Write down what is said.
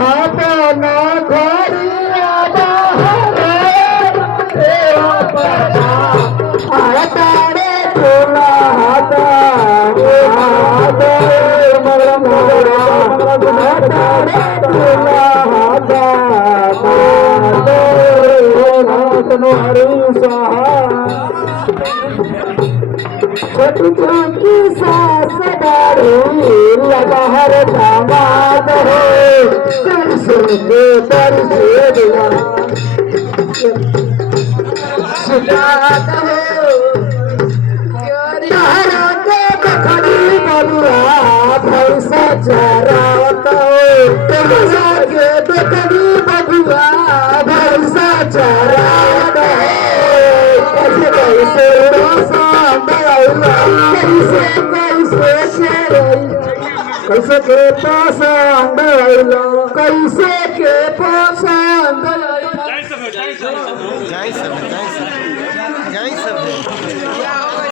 आता ना घरी बाहेर आता रे तुला हाता हाता मला मोरा हाता रे तुला हाता तुम्हारी सहा छोटी सास डारी लगा हर दामाद हो कैसे के तरसे दिया सुजात हो यारा के बखरी बलुआ भैंसा चरावत हो यारा के बखरी बलुआ भैंसा चरावत हो कैसे कैसे कैसे के पसंद आइलो कैसे के पसंद आइलो